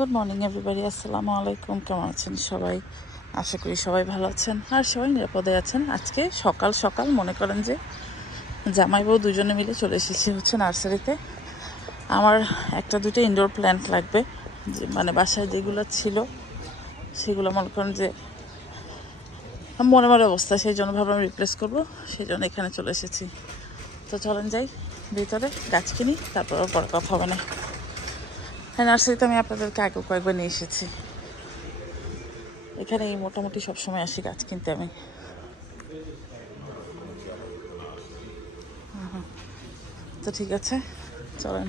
Good morning everybody, আসসালামু আলাইকুম। কেমন আছেন সবাই? আশা করি সবাই ভালো আছেন আর সবাই নিরাপদে আছেন। আজকে সকাল সকাল মনে করেন যে জামাই বউ দুজনে মিলে চলে এসেছি হচ্ছে নার্সারিতে। আমার একটা দুটো ইনডোর প্ল্যান্ট লাগবে, যে মানে বাসায় যেগুলো ছিল সেগুলো মনে করেন যে মনে মনে অবস্থা, সেই জন্য ভাবলাম রিপ্লেস করবো, সেই জন্য এখানে চলে এসেছি। তো চলেন যাই ভিতরে, গাছ কিনি, তারপর পরে কথা হবে না। হ্যাঁ, নার্সারিতে আমি আপনাদেরকে আগে কয়েকবার নিয়ে এসেছি। এখানে এই মোটামুটি সবসময় আসি গাছ কিনতে আমি। তো ঠিক আছে, চলেন।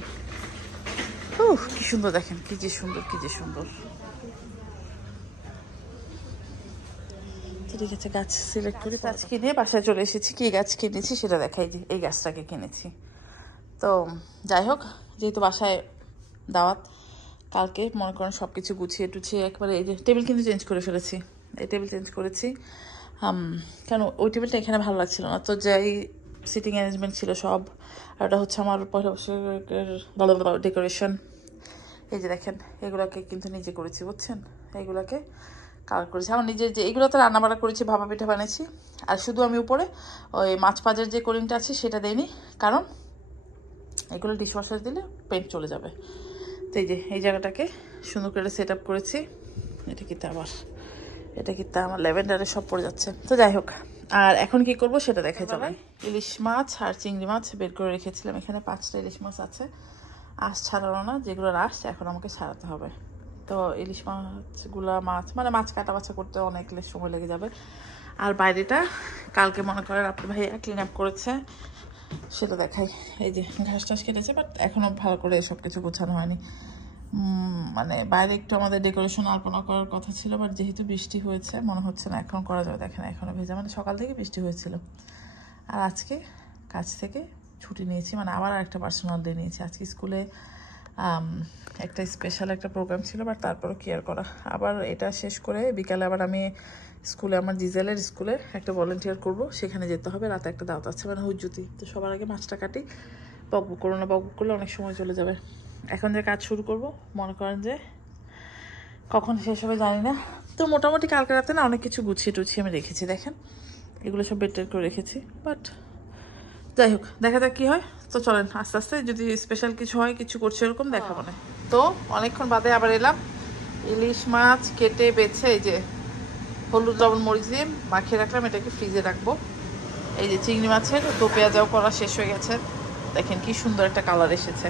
কি সুন্দর দেখেন, কি যে সুন্দর, কি যে সুন্দর। তো ঠিক আছে, গাছ সিলেক্ট করে গাছ কিনে বাসায় চলে এসেছি। কি গাছ কিনেছি সেটা দেখাই, যে এই গাছটাকে কিনেছি। তো যাই হোক, যেহেতু বাসায় দাওয়াত, কালকে মনে করেন সব কিছু গুছিয়ে টুছিয়ে একবারে এই যে টেবিল কিন্তু চেঞ্জ করে ফেলেছি। এই টেবিল চেঞ্জ করেছি কেন, ওই টেবিলটা এখানে ভালো লাগছিল না, তো যাই সিটিং অ্যারেঞ্জমেন্ট ছিল সব। আর ওটা হচ্ছে আমার পয়লা বছরের ডেকোরেশন। এই যে দেখেন, এগুলোকে কিন্তু নিজে করেছি, বুঝছেন? এইগুলোকে কালার করেছি আমার নিজে, যে এইগুলোতে রান্নাবাড়া করেছি, ভাপা পিঠা বানিয়েছি। আর শুধু আমি উপরে ওই মাছ পাজের যে কোলিংটা আছে সেটা দেইনি, কারণ এগুলো ডিশওয়াশার দিলে পেন্ট চলে যাবে। তো এই যে এই জায়গাটাকে সুন্দর করে সেট আপ করেছি। এটা কিন্তু আমার ল্যাভেন্ডারে সব পড়ে যাচ্ছে। তো যাই হোক, আর এখন কি করব সেটা দেখাই চলে। ইলিশ মাছ আর চিংড়ি মাছ বের করে রেখেছিলাম, এখানে 5টা ইলিশ মাছ আছে। আঁশ ছাড়ানো না, যেগুলো আঁশ এখন আমাকে ছাড়াতে হবে। তো ইলিশ মাছগুলা মাছ কাটা বাছা করতে অনেক সময় লেগে যাবে। আর বাইরেটা কালকে মনে করেন আপনার ভাইয়া ক্লিন আপ করেছে, সেটা দেখাই। এই যে ঘাস টাস কেটেছে, বাট এখনো ভালো করে সব কিছু গোছানো হয়নি। মানে বাইরে একটু আমাদের ডেকোরেশন আলপনা করার কথা ছিল, বাট যেহেতু বৃষ্টি হয়েছে মনে হচ্ছে না এখন করা যাবে। দেখেন এখনো ভেজা, মানে সকাল থেকে বৃষ্টি হয়েছিল। আর আজকে কাজ থেকে ছুটি নিয়েছি, মানে আবার একটা পার্সোনাল ডে নিয়েছি। আজকে স্কুলে একটা স্পেশাল একটা প্রোগ্রাম ছিল, বাট তারপরও কেয়ার করা। আবার এটা শেষ করে বিকালে আবার আমি স্কুলে, আমার জিজেলের স্কুলে একটা ভলেন্টিয়ার করব, সেখানে যেতে হবে। রাতে একটা দাওয়াত আছে, মানে হুজ্জুতি। তো সবার আগে মাছটা কাটি, বকবক করো না, বকবক করলে অনেক সময় চলে যাবে। এখন যে কাজ শুরু করব মনে করেন যে কখন শেষ হবে জানি না। তো মোটামুটি কালকে রাতে না অনেক কিছু গুছিয়ে টুছিয়ে আমি রেখেছি, দেখেন এগুলো সব বেটার করে রেখেছি। বাট যাই হোক, দেখা যাক কী হয়। তো চলেন আস্তে আস্তে, যদি স্পেশাল কিছু হয়, কিছু করছে এরকম দেখাবো না। তো অনেকক্ষণ বাদে আবার এলাম। ইলিশ মাছ কেটে বেছে এই যে হলুদ লবণ মরিচ দিয়ে মাখিয়ে রাখলাম, এটাকে ফ্রিজে রাখবো। এই যে চিংড়ি মাছের দো পেঁয়াজাও করা শেষ হয়ে গেছে, দেখেন কি সুন্দর একটা কালার এসেছে।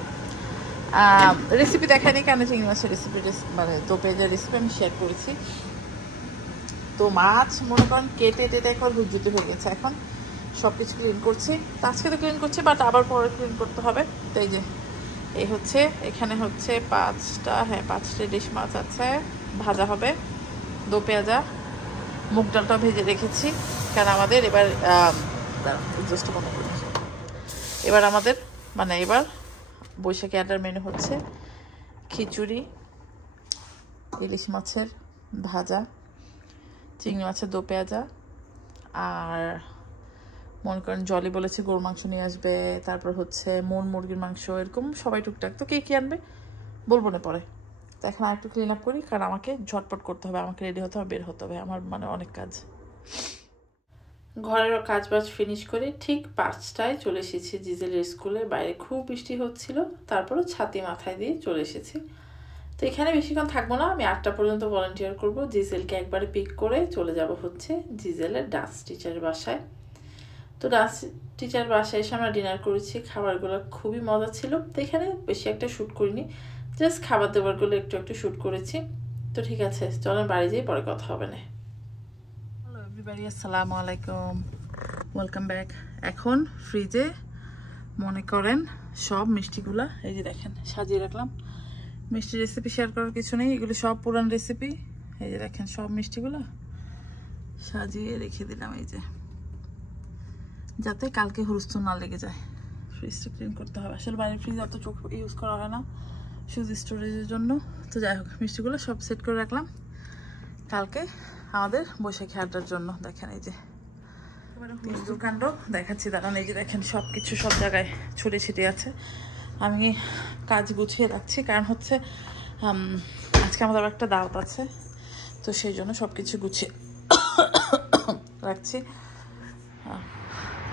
রেসিপি দেখায়নি কেন, চিংড়ি মাছের রেসিপি, মানে দো পেঁয়াজের রেসিপি আমি শেয়ার করেছি। তো মাছ মনে করেন কেটে টেটে একবার হুজ্জুতে হয়ে গেছে, এখন সব কিছু ক্লিন করছি। তো আজকে তো ক্লিন করছি, বাট আবার পরে ক্লিন করতে হবে। তো এই যে এই হচ্ছে, এখানে হচ্ছে 5টা ইলিশ মাছ আছে, ভাজা হবে দো পেঁয়াজা। মুগ ডালটা ভেজে রেখেছি, কারণ আমাদের এবার আমাদের এবার বৈশাখী আড্ডার মেনু হচ্ছে খিচুড়ি, ইলিশ মাছের ভাজা, চিংড়ি মাছের দো পেঁয়াজা, আর মনে করেন জলি বলেছে গরুর মাংস নিয়ে আসবে, তারপর হচ্ছে মুরগির মাংস, এরকম সবাই টুকটাক। তো কে কি আনবে বলবো না পরে। তো এখন আর একটু ক্লিন আপ করি, কারণ আমাকে ঝটপট করতে হবে, আমাকে রেডি হতে হবে, বের হতে হবে, আমার অনেক কাজ। ঘরের কাজ বাজ ফিনিশ করে ঠিক 5টায় চলে এসেছি জিজেলের স্কুলে। বাইরে খুব বৃষ্টি হচ্ছিল, তারপরও ছাতি মাথায় দিয়ে চলে এসেছি। তো এখানে বেশিক্ষণ থাকবো না, আমি 8টা পর্যন্ত ভলান্টিয়ার করব। জিজেলকে একবারে পিক করে চলে যাব হচ্ছে জিজেলের ডান্স টিচারের বাসায়। তো ডান্স টিচার বাসায় এসে আমরা ডিনার করেছি, খাবারগুলো খুবই মজা ছিল। তো এখানে বেশি একটা শ্যুট করিনি, জাস্ট খাবার দাবারগুলো একটু একটু শ্যুট করেছি। তো ঠিক আছে, চলেন বাড়ি যাই, পরে কথা হবে না। হ্যালো এভরিবডি, আসসালামু আলাইকুম, ওয়েলকাম ব্যাক। এখন ফ্রিজে মনে করেন সব মিষ্টিগুলা এই যে দেখেন সাজিয়ে রাখলাম। মিষ্টি রেসিপি শেয়ার করার কিছু নেই, এগুলো সব পুরান রেসিপি। এই যে দেখেন সব মিষ্টিগুলো সাজিয়ে রেখে দিলাম, এই যে যাতে কালকে হুলস্থুল না লেগে যায়। ফ্রিজটা ক্লিন করতে হবে, আসলে বাইরের ফ্রিজ অত চোখ ইউজ করা হয় না, শুধু স্টোরেজের জন্য। তো যাই হোক, মিষ্টিগুলো সব সেট করে রাখলাম কালকে আমাদের বৈশাখী আড্ডার জন্য। দেখেন এই যে কাণ্ড দেখাচ্ছি দাঁড়ান। এই যে দেখেন সব কিছু সব জায়গায় ছড়িয়ে ছিটিয়ে আছে। আমি কাজ গুছিয়ে রাখছি, কারণ হচ্ছে আজকে আমাদের একটা দাওয়াত আছে, তো সেই জন্য সব কিছু গুছিয়ে রাখছি।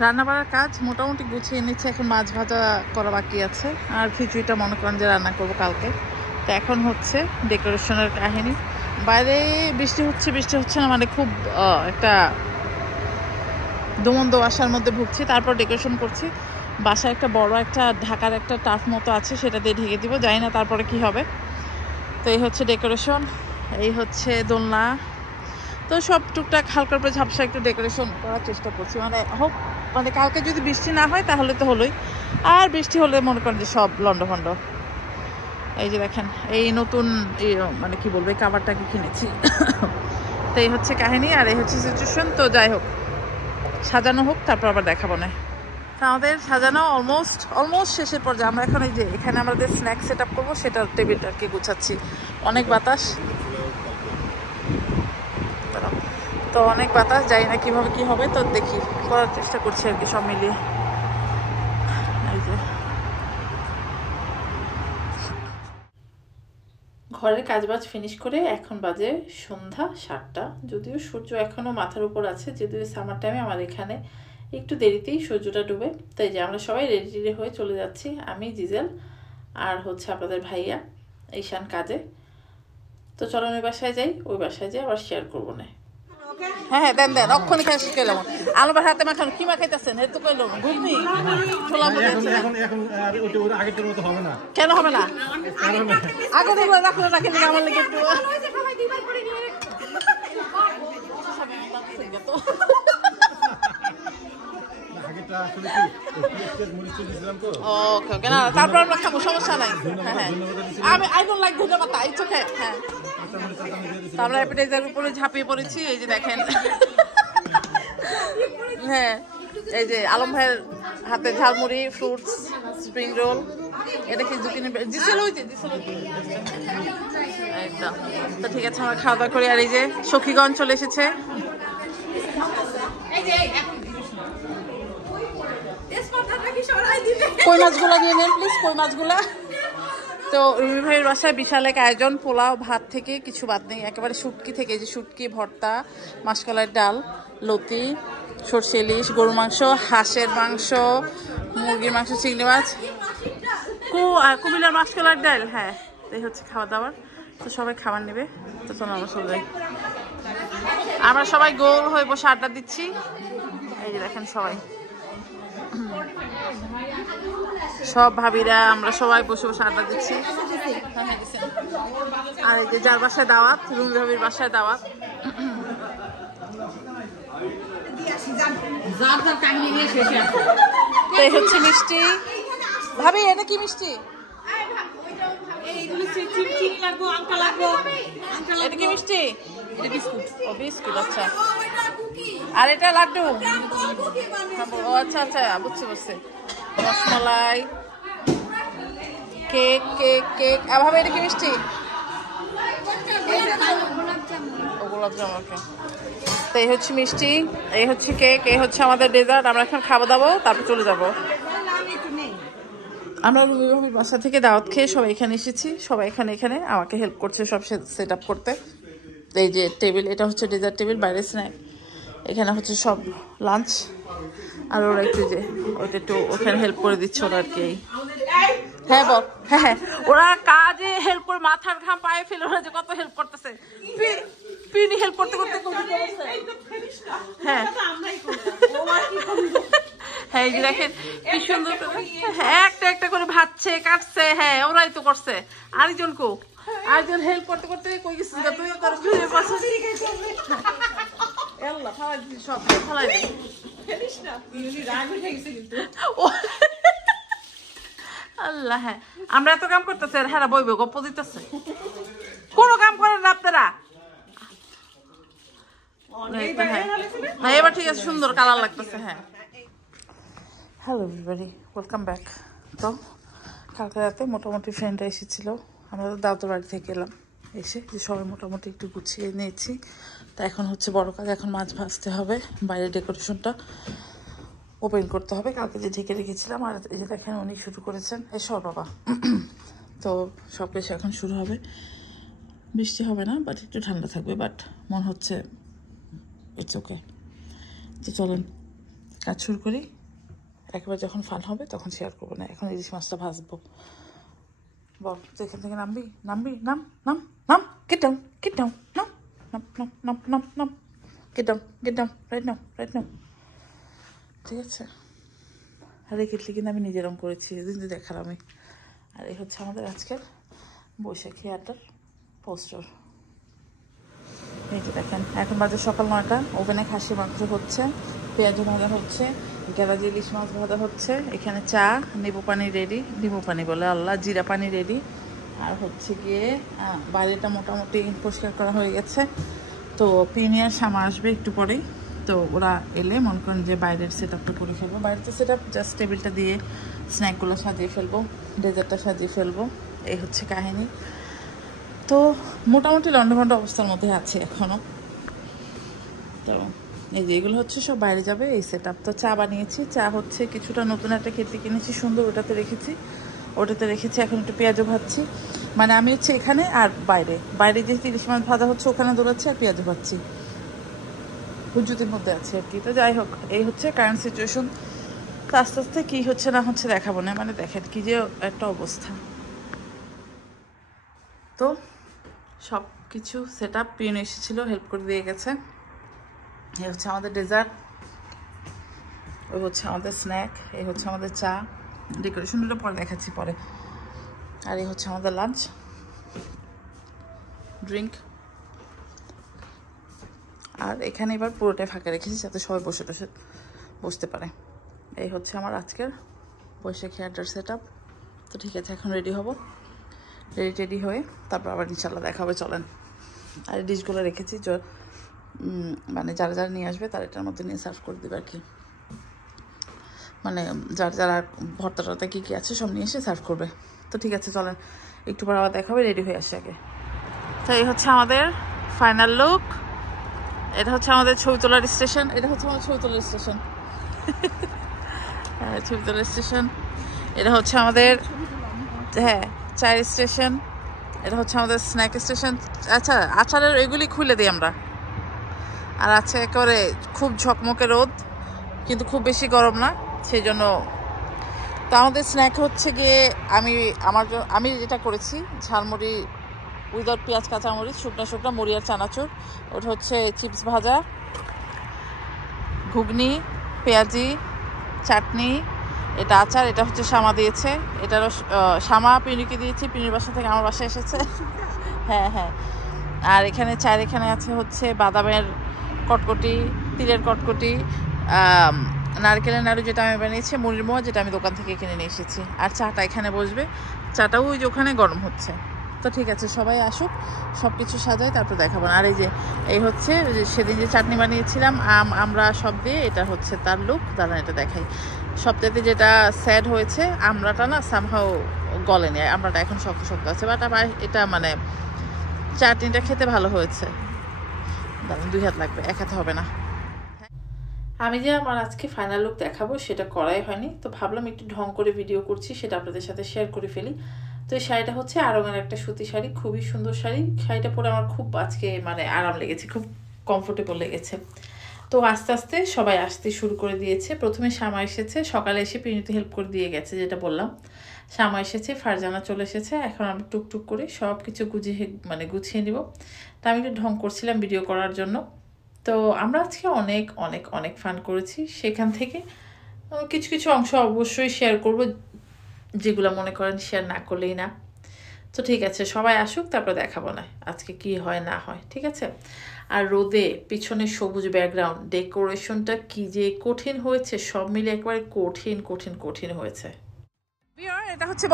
রান্না বাড়ার কাজ মোটামুটি গুছিয়ে নিচ্ছে, এখন মাছ ভাজা করা বাকি আছে, আর খিচুড়িটা মনে করেন যে রান্না করবো কালকে। তো এখন হচ্ছে ডেকোরেশনের কাহিনী। বাইরে বৃষ্টি হচ্ছে না, মানে খুব একটা দুমন্দ বাসার মধ্যে ভুগছি, তারপর ডেকোরেশন করছি। বাসায় একটা বড় একটা ঢাকার একটা টাফ মতো আছে, সেটা দিয়ে ঢেকে দিব, জানি না তারপরে কি হবে। তো এই হচ্ছে ডেকোরেশন, এই হচ্ছে দোলনা, তো সব টুকটাক হালকার উপরে ঝাপসা একটু ডেকোরেশন করার চেষ্টা করছি। মানে কালকে যদি বৃষ্টি না হয় তাহলে তো হলোই, আর বৃষ্টি হলে মনে করেন যে সব লন্ডভন্ড। এই যে দেখেন এই নতুন মানে কি বলবো, এই কাভারটাকে কিনেছি। তো এই হচ্ছে কাহিনী, আর এই হচ্ছে সিচুয়েশন। তো যাই হোক, সাজানো হোক, তারপর আবার দেখাবো না। আমাদের সাজানো অলমোস্ট শেষের পর্যায়ে। আমরা এখন এই যে এখানে আমাদের স্ন্যাক্স সেট আপ করবো, সেটার টেবিলটা আর কি গুছাচ্ছি। অনেক বাতাস, তো অনেক বাতাস, জানি না কিভাবে কি হবে, তো দেখি, করার চেষ্টা করছি আর কি সব মিলিয়ে। এই যে ঘরের কাজবাজ ফিনিশ করে এখন বাজে সন্ধ্যা 7টা। যদিও সূর্য এখনও মাথার উপর আছে, যদিও সামার টাইমে আমার এখানে একটু দেরিতেই সূর্যটা ডুবে। তাই যে আমরা সবাই রেডি হয়ে চলে যাচ্ছি, আমি, জিজেল আর হচ্ছে আপনাদের ভাইয়া ঈশান কাজে। তো চলুন ওই বাসায় যাই, ওই বাসায় যাই আবার শেয়ার করবো না। হ্যাঁ দেন অক্ষণে খাই শিখাইলাম। আলু হাতে মাখানো কি মাখাইতেছেন, এ তো কইলাম ঘুগনি ছোলা কেন হবে না, আগে রাখলে রাখেন আমার লেগে একটু। তারপর আমরা খাবো, সমস্যা নাই। হ্যাঁ আমি আই ডোন্ট লাইক ধনে পাতা, ইটস ওকে। হ্যাঁ আমরা অ্যাপিটাইজার উপরে ঝাঁপিয়ে পড়েছি, এই যে দেখেন। হ্যাঁ এই যে আলম ভাইয়ের হাতে ঝালমুড়ি, ফ্রুটস, স্প্রিং রোল, এটা কি জুকিনি দিছিল, একদম। তো ঠিক আছে, আমরা খাওয়া দাওয়া করি। আর এই যে সখীগঞ্জ চলে এসেছে। কই মাছগুলা দিয়ে নেন প্লিজ, কই মাছগুলা। তো রুমি ভাইয়ের বাসায় বিশাল এক আয়োজন, পোলাও ভাত থেকে কিছু বাদ নেই, একেবারে শুটকি থেকে, যে শুটকি ভর্তা, মাসকলাইয়ের ডাল, লতি, সরষে ইলিশ, গরু মাংস, হাঁসের মাংস, মুরগির মাংস, চিংড়ি মাছ, কুমিল্লার মাসকলাইয়ের ডাল। হ্যাঁ এই হচ্ছে খাওয়া দাওয়ার। তো সবাই খাবার নেবে, তো চলো আমরা চলে যাই। আমরা সবাই গোল হয়ে বসে আড্ডা দিচ্ছি, এই যে দেখেন সবাই, সব ভাবিরা আমরা সবাই বসে বসে আড্ডা দিচ্ছি। আর এই যে যার বাসায় দাওয়াত, রুমি ভাবির বাসায় দাওয়াত। তো এই হচ্ছে মিষ্টি। ভাবি এটা কি মিষ্টি, এটা কি মিষ্টি? ও বিস্কুট, আচ্ছা। আর এটা লাড্ডু, ও আচ্ছা আচ্ছা বুঝছি। Rasmalai, cake cake cake. ভাবে এটা কি মিষ্টি? ও গোলাপ জামুন। তো এই হচ্ছে মিষ্টি, এই হচ্ছে কেক, এই হচ্ছে আমাদের ডেজার্ট। আমরা এখন খাওয়া দাবো, তারপর চলে যাবো। আমরা রুমি বাসা থেকে দাওয়াত খেয়ে সবাই এখানে এসেছি, সবাই এখানে আমাকে হেল্প করছে সব সেট আপ করতে। এই যে টেবিল, এটা হচ্ছে ডেজার্ট টেবিল, বাইরে স্ন্যাক, এখানে হচ্ছে সব লাঞ্চ। আর ওরা একটু যে ওইটা একটু ওখানে হেল্প করে দিচ্ছে ওরা আর কি। হ্যাঁ বল। হ্যাঁ ওরা কাজে হেল্প করে, মাথার ঘাম পায়ে ফেলে ওরা যে কত হেল্প করতেছে, পিনি হেল্প করতে করতে। হ্যাঁ হ্যাঁ এই যে দেখেন কি সুন্দর একটা একটা করে ভাজছে, কাটছে। হ্যাঁ ওরাই তো করছে। আরেকজন আরেকজন হেল্প করতে করতে কই গেছিস, তুই কর সব ফেলাই দে। আল্লাহ, হ্যাঁ আমরা এত কাম করতেছি আর হ্যাঁ বইবে গপ্প দিতেছে, কোনো কাম করেন না আপনারা। হ্যাঁ এবার ঠিক আছে, সুন্দর কালার লাগতেছে। হ্যাঁ হ্যালো এভরিবডি, ওয়েলকাম ব্যাক। তো কালকে রাতে মোটামুটি ফ্রেন্ডরা এসেছিল, আমরা দাওয়াতের বাড়ি থেকে এলাম, এসে যে সবাই মোটামুটি একটু গুছিয়ে নিয়েছি। তা এখন হচ্ছে বড় কাজ, এখন মাছ ভাজতে হবে, বাইরে ডেকোরেশনটা ওপেন করতে হবে, কালকে যে ঢেকে রেখেছিলাম। আর এই যে দেখেন উনি শুরু করেছেন, এসব বাবা। তো সব কিছু এখন শুরু হবে। বৃষ্টি হবে না, বাট একটু ঠান্ডা থাকবে, বাট মনে হচ্ছে ইটস ওকে। তো চলেন কাজ শুরু করি। একবার যখন ফান হবে তখন শেয়ার করবো না, এখন ইলিশ মাছটা ভাজবো। বল, তুই এখান থেকে নামবি? নাম নাম নাম, গেট ডাউন, নাম নাম নাম নাম নাম নাম, গেট ডাউন রাইট নাও। ঠিক আছে, আর এই কেটলি কিন্তু আমি নিজেরম করেছি, এদিন তো দেখালাম আমি। আর এই হচ্ছে আমাদের আজকের বৈশাখী আড্ডার পোস্টার। এই যে দেখেন, এখন বাজে সকাল 9টা। ওভেনে খাসি মাংস হচ্ছে, পেঁয়াজ ভাজা হচ্ছে, গ্যালাজি ইলিশ মাছ ভাজা হচ্ছে, এখানে চা, নিবু পানি রেডি, নিবু পানি বলে আল্লাহ, জিরা পানি রেডি। আর হচ্ছে গিয়ে বাইরেটা মোটামুটি পরিষ্কার করা হয়ে গেছে। তো প্রিমিয়ার সামা আসবে একটু পরেই, তো ওরা এলে মনে করেন যে বাইরের সেট আপটা করে ফেলবো। বাইরের সেট আপ জাস্ট টেবিলটা দিয়ে স্ন্যাকগুলো সাজিয়ে ফেলবো, ডেজার্টটা সাজিয়ে ফেলবো, এই হচ্ছে কাহিনী। তো মোটামুটি লন্ডভন্ড অবস্থার মধ্যে আছে এখনও। তো এই যে এগুলো হচ্ছে সব বাইরে যাবে, এই সেট আপ। তো চা বানিয়েছি, চা হচ্ছে কিছুটা নতুন একটা কেটলি কিনেছি সুন্দর, ওটাতে রেখেছি। এখন একটু পেঁয়াজও ভাজছি, মানে আমি হচ্ছে এখানে আর বাইরে যে ইলিশ মাছ ভাজা হচ্ছে ওখানে দৌড়াচ্ছি আর পেঁয়াজও ভাজছি, হুজুতির মধ্যে আছে আর কি। তো যাই হোক, এই হচ্ছে কারেন্ট সিচুয়েশন। তো আস্তে আস্তে কী হচ্ছে না হচ্ছে দেখাবো না, মানে দেখেন কি যে একটা অবস্থা। তো সব কিছু সেট আপ পিয়ন এসেছিলো, হেল্প করে দিয়ে গেছে। এই হচ্ছে আমাদের ডেজার্ট, ওই হচ্ছে আমাদের স্ন্যাক, এই হচ্ছে আমাদের চা, ডেকোরেশনগুলো পরে দেখাচ্ছি পরে। আর এই হচ্ছে আমাদের লাঞ্চ, ড্রিঙ্ক। আর এখানে এবার পুরোটাই ফাঁকা রেখেছি যাতে সবাই বসতে পারে। এই হচ্ছে আমার আজকের বৈশাখী আড্ডার সেট আপ। তো ঠিক আছে, এখন রেডি হব, রেডি হয়ে তারপর আবার ইনশাল্লাহ দেখা হবে। চলেন। আর এই ডিশগুলো রেখেছি, মানে যারা নিয়ে আসবে তারা এটার মধ্যে নিয়ে সার্ভ করে দেবে আর কি, মানে যারা ভর্তা কী কী আছে সব নিয়ে এসে সার্ভ করবে। তো ঠিক আছে, চলেন একটু পর আবার দেখা হবে, রেডি হয়ে আসে আগে। তো এই হচ্ছে আমাদের ফাইনাল লুক। এটা হচ্ছে আমাদের ছবি তোলার স্টেশন, এটা হচ্ছে আমাদের চায়ের স্টেশন, এটা হচ্ছে আমাদের স্ন্যাক স্টেশন। আচ্ছা, আচারের এগুলি খুলে দিই আমরা। আর আছে একেবারে খুব ঝকমকে রোদ, কিন্তু খুব বেশি গরম না, সেই জন্য। তো আমাদের স্ন্যাক হচ্ছে গিয়ে আমি যেটা করেছি, ঝালমুড়ি উইদাউট পেঁয়াজ কাঁচামরিচ, শুকনো মুড়ি আর চানাচুর। ওটা হচ্ছে চিপস ভাজা, ঘুগনি, পেঁয়াজি, চাটনি, এটা আচার, এটা হচ্ছে শামা দিয়েছে, এটারও শামা পিনুকে দিয়েছি, পিনুর বাসা থেকে আমার বাসায় এসেছে। হ্যাঁ। আর এখানে চায়ের এখানে আছে হচ্ছে বাদামের কটকটি, তিলের কটকটি, নারকেলের নাড়ু যেটা আমি বানিয়েছি, মুড়ির মোয়া যেটা আমি দোকান থেকে কিনে নিয়ে এসেছি। আর চাটা এখানে বসবে, চাটাও ওই যে ওখানে গরম হচ্ছে। তো ঠিক আছে, সবাই আসুক, সব কিছু সাজাই, তারপর দেখাবো। আর এই হচ্ছে সেদিন যে চাটনি বানিয়েছিলাম আমরা সব দিয়ে, এটা হচ্ছে তার লুক। দাঁড়ান এটা দেখাই। সবথেকে যেটা স্যাড হয়েছে, আমরাটা না সামহাও গলেনি, আমরাটা এখন শক্ত আছে, বাট আবার এটা মানে চাটনিটা খেতে ভালো হয়েছে। দাঁড়ান, 2 হাত লাগবে, 1 হাতে হবে না। আমি যে আমার আজকে ফাইনাল লুক দেখাবো সেটা করাই হয়নি, তো ভাবলাম একটু ঢং করে ভিডিও করছি, সেটা আপনাদের সাথে শেয়ার করে ফেলি। তো এই শাড়িটা হচ্ছে আরঙের একটা সুতি শাড়ি, খুবই সুন্দর শাড়ি। শাড়িটা পরে আমার খুব আজকে মানে আরাম লেগেছে, খুব কমফোর্টেবল লেগেছে। তো আস্তে আস্তে সবাই আসতে শুরু করে দিয়েছে। প্রথমে শামা এসেছে, সকালে এসে পিনুতে হেল্প করে দিয়ে গেছে, যেটা বললাম। শামা এসেছে, ফারজানা চলে এসেছে। এখন আমি টুকটুক করে সব কিছু গুছিয়ে নিব। তা আমি একটু ঢং করছিলাম ভিডিও করার জন্য। তো আমরা আজকে অনেক ফান করেছি, সেখান থেকে কিছু অংশ অবশ্যই শেয়ার করব, যেগুলো মনে করেন শেয়ার না করলেই না। তো ঠিক আছে, সবাই আসুক, তারপর দেখাবো না আজকে কি হয় না হয়, ঠিক আছে। আর রোদে পিছনে সবুজ ব্যাকগ্রাউন্ড, ডেকোরেশনটা কি যে কঠিন হয়েছে, সব মিলে একবারে কঠিন হয়েছে। এটা হচ্ছে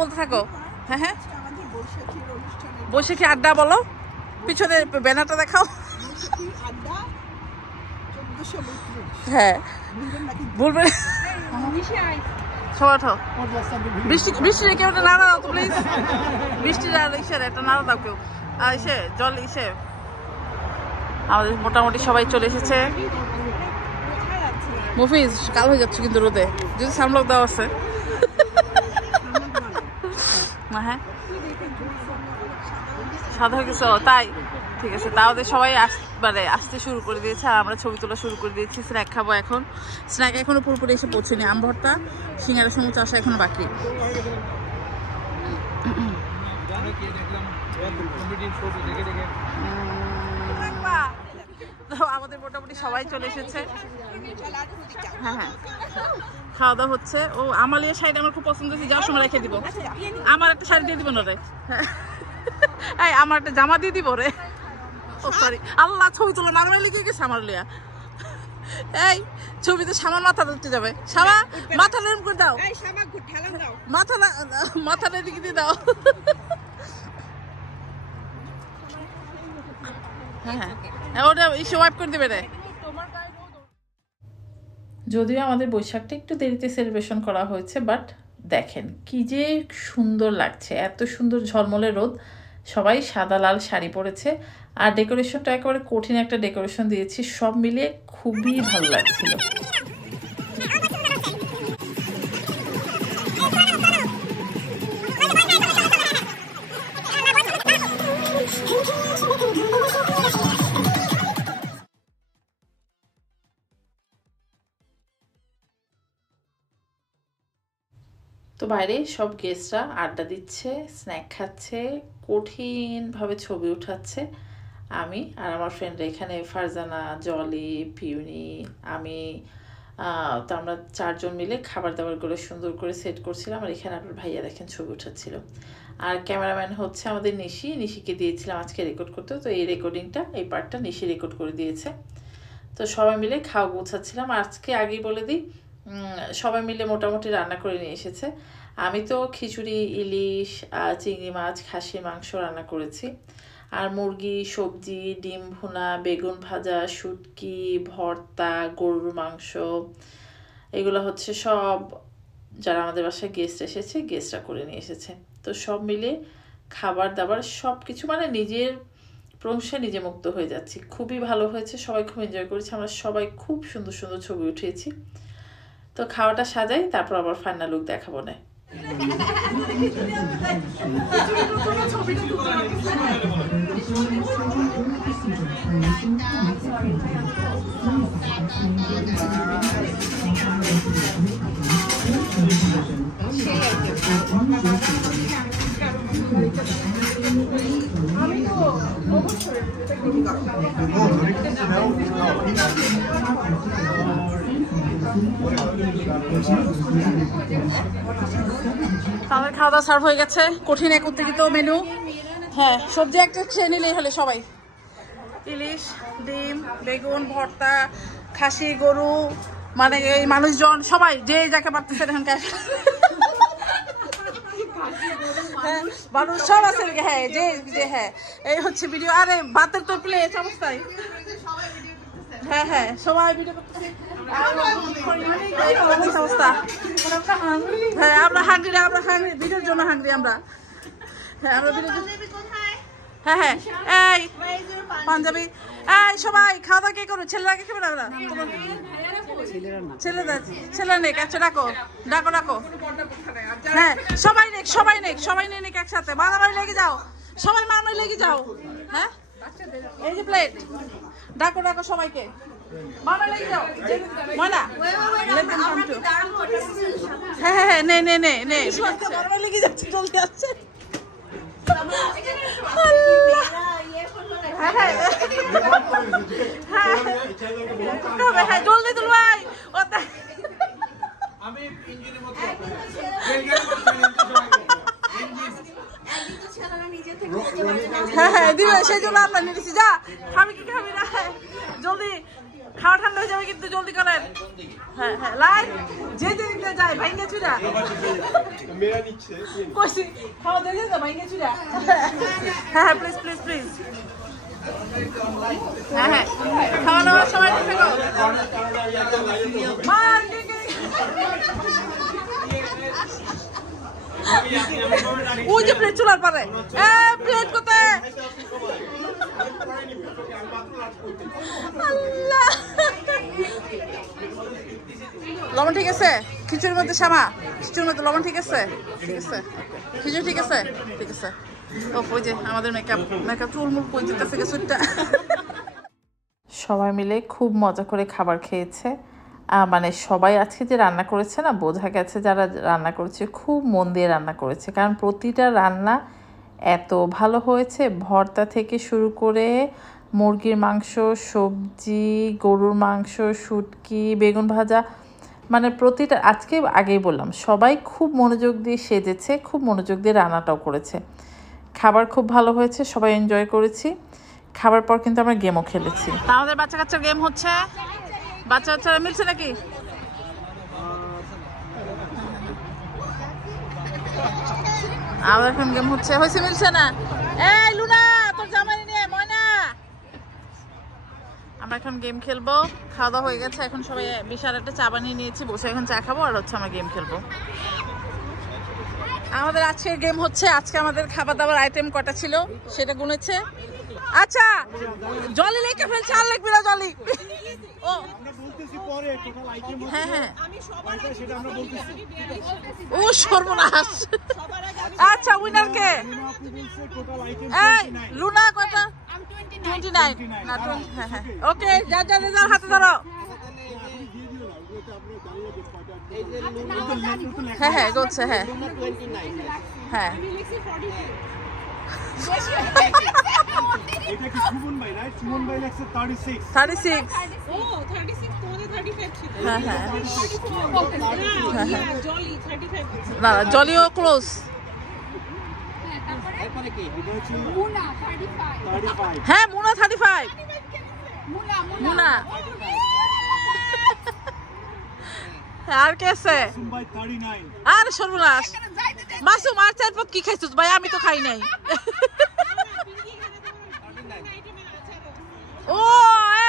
বলতে থাকো। হ্যাঁ, বৈশাখী আড্ডা বলো, পিছনে ব্যানারটা দেখাও। হ্যাঁ, বলবেন সবাই। বৃষ্টি কেউ একটা নাড়া দাও তো প্লিজ, বৃষ্টির আর একটা নাড়া দাও কেউ। আর জল আমাদের মোটামুটি সবাই চলে এসেছে। মুফিজ কাল হয়ে যাচ্ছে কিন্তু রোদে, যদি সানব্লক দেওয়া আছে। হ্যাঁ সাদা হয়ে গেছে, তাই ঠিক আছে। তাহলে সবাই মানে আসতে শুরু করে দিয়েছে আর আমরা ছবি তোলা শুরু করে দিয়েছি। স্ন্যাক খাবো এখন। স্ন্যাক এখনো পুরোপুরি এসে পৌঁছেনি। আম ভর্তা, সিঙ্গারা, সমুচা আসা এখনো বাকি। আমাদের মোটামুটি সবাই চলে এসেছে। হ্যাঁ হ্যাঁ খাওয়া দাওয়া হচ্ছে। ও আমালিয়া শাড়ি আমার খুব পছন্দ হয়েছে, যাওয়ার সময় রেখে দিব। আমার একটা শাড়ি দিয়ে দিব না রে, হ্যাঁ আমার একটা জামা দিয়ে দিব রে। ও সরি, আল্লাহ ছবি তোলা নামে লিখে গেছে আমার লিয়া। এই ছবিতে সামার মাথা উঠতে যাবে। সামা মাথা নেম করে দাও, মাথাটা দিকে দিয়ে দাও। হ্যাঁ ওটা ইস্যু ওয়াইপ করে দেবে রে। যদিও আমাদের বৈশাখটা একটু দেরিতে সেলিব্রেশন করা হয়েছে, বাট দেখেন কি যে সুন্দর লাগছে, এত সুন্দর ঝলমলে রোদ। সবাই সাদা লাল শাড়ি পরেছে আর ডেকোরেশনটা একেবারে কঠিন একটা ডেকোরেশন দিয়েছি। সব মিলিয়ে খুবই ভালো লাগছিল। তো বাইরে সব গেস্টরা আড্ডা দিচ্ছে, স্ন্যাক খাচ্ছে, কঠিনভাবে ছবি উঠাচ্ছে। আমি আর আমার ফ্রেন্ডরা এখানে ফারজানা, জলি, পিউনি, আমি, তো আমরা চারজন মিলে খাবার দাবারগুলো সুন্দর করে সেট করছিলাম। আর এখানে আপনার ভাইয়া দেখেন ছবি উঠাচ্ছিল। আর ক্যামেরাম্যান হচ্ছে আমাদের নিশিকে দিয়েছিলাম আজকে রেকর্ড করতে। তো এই রেকর্ডিংটা, এই পার্টটা নিশি রেকর্ড করে দিয়েছে। তো সবাই মিলে খাওয়া গোছাচ্ছিলাম। আজকে আগেই বলে দিই, সবাই মিলে মোটামুটি রান্না করে নিয়ে এসেছে। আমি তো খিচুড়ি, ইলিশ, চিংড়ি মাছ, খাসির মাংস রান্না করেছি। আর মুরগি, সবজি, ডিম ভুনা, বেগুন ভাজা, শুটকি, ভর্তা, গরুর মাংস, এগুলো হচ্ছে সব যারা আমাদের বাসায় গেস্ট এসেছে গেস্টরা করে নিয়ে এসেছে। তো সব মিলে খাবার দাবার সব কিছু মানে নিজের প্রশংসায় নিজে মুক্ত হয়ে যাচ্ছি। খুবই ভালো হয়েছে, সবাই খুব এনজয় করেছে। আমরা সবাই খুব সুন্দর সুন্দর ছবি উঠিয়েছি। তো খাওয়াটা সাজাই, তারপর আবার ফাইনাল লুক দেখাবো না। আমাদের খাওয়া দাওয়া সার্ভ হয়ে গেছে। কঠিন এক উত্তেজিত মেনু। হ্যাঁ সবজি একটা খেয়ে নিলেই হলে সবাই। ইলিশ, ডিম, বেগুন ভর্তা, খাসি, গরু, মানে এই মানুষজন সবাই যে যাকে পারতেছে এখানকার মানুষ সব আছে। হ্যাঁ যে হ্যাঁ এই হচ্ছে ভিডিও। আরে ভাতের তো প্লেট অবস্থায়। হ্যাঁ হ্যাঁ সবাই ভিডিও করতেছে। অবস্থা। হ্যাঁ আমরা হাঙ্গরি, ভিডিওর জন্য হাঙ্গরি আমরা। হ্যাঁ আমরা হ্যাঁ হ্যাঁ এই পাঞ্জাবি, এই সবাই খাওয়া দাওয়া কে করো? ছেলেরা কে খাবে না? ছেলে নেক। আচ্ছা ডাকো ডাকো ডাকো। হ্যাঁ সবাই নেক একসাথে। মারামারি লেগে যাও, সবাই মারামারি লেগে যাও। হ্যাঁ এই যে প্লেট, ডাকো ডাকো সবাইকে। মারামারি লেগে যাও। ময়না হ্যাঁ হ্যাঁ নে মারামারি লেগে যাচ্ছে, জলদি আসছে। হ্যাঁ জলদি তুল ভাই। হ্যাঁ হ্যাঁ দিবে, সেই জন্য আমরা নিয়েছি। যা খাবি কি খাবি না, জলদি খাওয়া ঠান্ডা হয়ে যাবে কিন্তু জলদি করেন। হ্যাঁ হ্যাঁ লাইন যে দিতে যায় ভাইঙ্গা চুরা কইছি খাওয়া দিলে তো ভাইঙ্গা চুরা। হ্যাঁ হ্যাঁ প্লিজ প্লিজ প্লিজ। হ্যাঁ হ্যাঁ খাওয়া দাওয়ার সময় থাকো। ওই যে প্লেট চুলার পারে, প্লেট কোথায়? আল্লাহ লবণ ঠিক আছে খিচুড়ির মধ্যে? শ্যামা খিচুড়ির মধ্যে লবণ ঠিক আছে? ঠিক আছে। খিচুড়ি ঠিক আছে? ঠিক আছে। ও ওই যে আমাদের মেকআপ চুলমুল কই যেতেছে কিছুটা। সবাই মিলে খুব মজা করে খাবার খেয়েছে। মানে সবাই আজকে যে রান্না করেছে না, বোঝা গেছে যারা রান্না করেছে খুব মন দিয়ে রান্না করেছে, কারণ প্রতিটা রান্না এত ভালো হয়েছে। ভর্তা থেকে শুরু করে মুরগির মাংস, সবজি, গরুর মাংস, শুটকি, বেগুন ভাজা, মানে প্রতিটা, আজকে আগেই বললাম সবাই খুব মনোযোগ দিয়ে সেজেছে, খুব মনোযোগ দিয়ে রান্নাটাও করেছে। খাবার খুব ভালো হয়েছে, সবাই এনজয় করেছি। খাবার পর কিন্তু আমরা গেমও খেলেছি। আমাদের বাচ্চা কাচ্চার গেম হচ্ছে, বাচ্চা বাচ্চারা মিলছে নাকি? আমাদের এখন গেম হচ্ছে, হয়েছে মিলছে না? এই লুনা তোর জামাই নিয়ে ময়না, আমরা এখন গেম খেলবো। খাওয়া দাওয়া হয়ে গেছে, এখন সবাই বিশাল একটা চা বানিয়ে নিয়েছি, বসে এখন চা খাবো আর হচ্ছে আমরা গেম খেলবো। আমাদের আজকের গেম হচ্ছে, আজকে আমাদের খাবার দাবার আইটেম কটা ছিল সেটা গুনেছে। আচ্ছা জলি লেখা ফেলছে, আর লিখবি না জলি। ও হ্যাঁ হ্যাঁ, ও সর্বনাশ। আচ্ছা উইনার কে? এই লুনা কয়টা? 29 না 20। হ্যাঁ হ্যাঁ ওকে, যা যা যা হাতে ধরো। হ্যাঁ হ্যাঁ বলছে, হ্যাঁ হ্যাঁ এটা কি সুমন ভাই রাইট? সুমন ভাই লেখছে 36। 36 ও 36 তোমাদের 35 ছিল। হ্যাঁ হ্যাঁ জলি 35 না জলিও ক্লোজ। তারপরে কি? এটা হচ্ছে মুনা 35 হ্যাঁ মুনা 35। মুনা আর কে আছে? সুমন ভাই 39। আর সর্বনাশ মাসুম, আর চার পথ কি খাইছিস ভাই? আমি তো খাই নাই। ও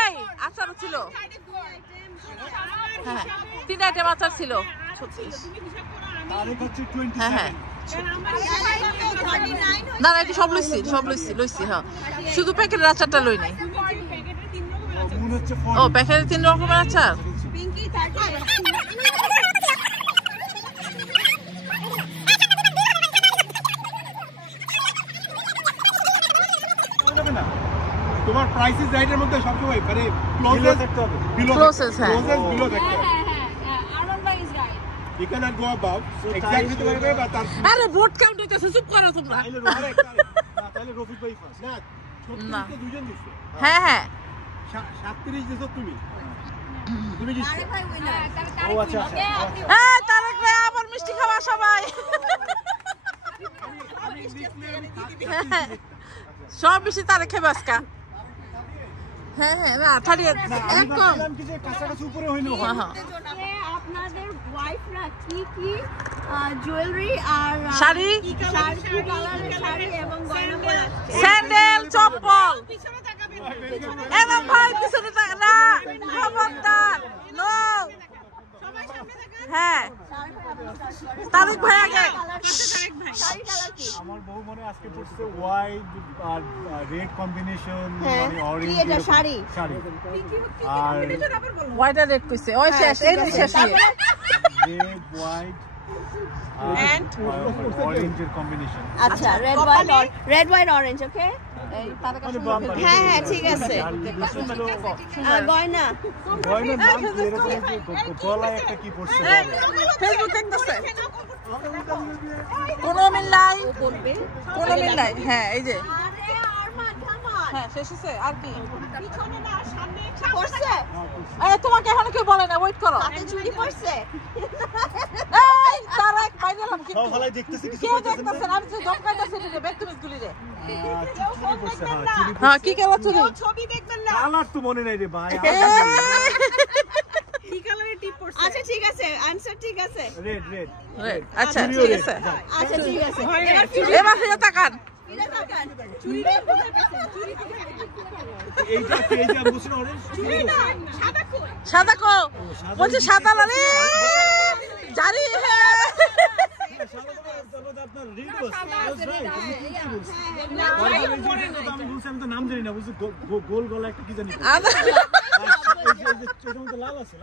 এই আচার ছিল, হ্যাঁ 3 আইটেম আচার ছিল। 36 তারিখ হচ্ছে 29। হ্যাঁ হ্যাঁ না না এটা সব লইছি হ্যাঁ, শুধু প্যাকেটের আচারটা লই নাই। মনে হচ্ছে ও প্যাকেটে 3 রকমের আচার। পিঙ্কি 30 তোমার প্রাইসেস রাইটের মধ্যে সবসময় মানে ক্লোজেস থাকতে হবে, Closest, হ্যাঁ। ক্লোজেস বিলো থাকতে হবে। আরমান ভাই is right You cannot go above exactly তোমার হবে বা তার আরে ভোট কাউন্ট হইতেছে, চুপ করো তোমরা। তাহলে রফিক ভাই না, তাহলে রফিক ভাই ফার্স্ট না, না। 36 তে দুইজন দিছে। হ্যাঁ হ্যাঁ 37 দিছো তুমি দিছো। আরে ভাই উইনার ও আচ্ছা আচ্ছা। এই তারেক ভাই আবার মিষ্টি খাওয়া সবাই। সব বেশি তারেক খাবে আজকা। হ্যাঁ হ্যাঁ না 38 একদম। কি যে কাছাকাছি উপরে হইলো হ্যাঁ হ্যাঁ আপনাদের ওয়াইফরা কি কি জুয়েলারি আর শাড়ি, কি কালারের শাড়ি এবং গয়না পরে আসছে? স্যান্ডেল, চপ্পল। পিছনে তাকাবেন এমন ভাই পিছনে না, খবরদার নো। সবাই সামনে তাকান। হ্যাঁ তারেক ভাই আগে। শাড়ি কালার কি? আমার বউ মনে আজকে পড়ছে হোয়াইট আর রেড কম্বিনেশন, হ্যাঁ, মানে অরেঞ্জ কি এটা শাড়ি? শাড়ি আর হোয়াইট আর রেড কইছে, ওই শেষ এই শেষ। Red white And? অরেঞ্জের কম্বিনেশন। আচ্ছা রেড হোয়াইট অরেঞ্জ ওকে। এই তারেক হ্যাঁ হ্যাঁ ঠিক আছে। গয়না গয়নার নাম কি এরকম গলায় একটা কি পড়ছে ফেসবুক দেখতেছে, কোনো মিল নাই, কোনো মিল নাই। হ্যাঁ এই যে হ্যাঁ শেষ হচ্ছে আর কি পড়ছে? এই তোমাকে এখন কেউ বলে না, ওয়েট করো। হাতে চুড়ি পড়ছে? এই তারেক ভাই দিলাম কি সব হালাই দেখতেছে কিছু কেউ করতেছে না। দেখতেছেন, আমি যে দমকাইতেছি রে বেদতমিজ গুলি রে। চুরি পড়ছে, হ্যাঁ চুরি হ্যাঁ কি কেলা চুরি? ছবি দেখবেন না। কালার তো মনে নাই রে ভাই। কি কালারের টিপ পড়ছে? আচ্ছা ঠিক আছে আনসার ঠিক আছে। রেড রেড আচ্ছা ঠিক আছে, আচ্ছা ঠিক আছে এবার ফিরে তাকান। এটা তাকান। এইটা কি, এই যে আমি বলছি না অরেঞ্জ চুরি তো। সাদা কই? সাদা কো বলছে সাদা লালি জারি হ্যাঁ সাদা মানে আপনার রেড বস রাইট, আমি কি বলছি না আমি বলছি আমি তো নাম জানি না, বুঝছি গোল গলা একটা কি জানি। লাল আছে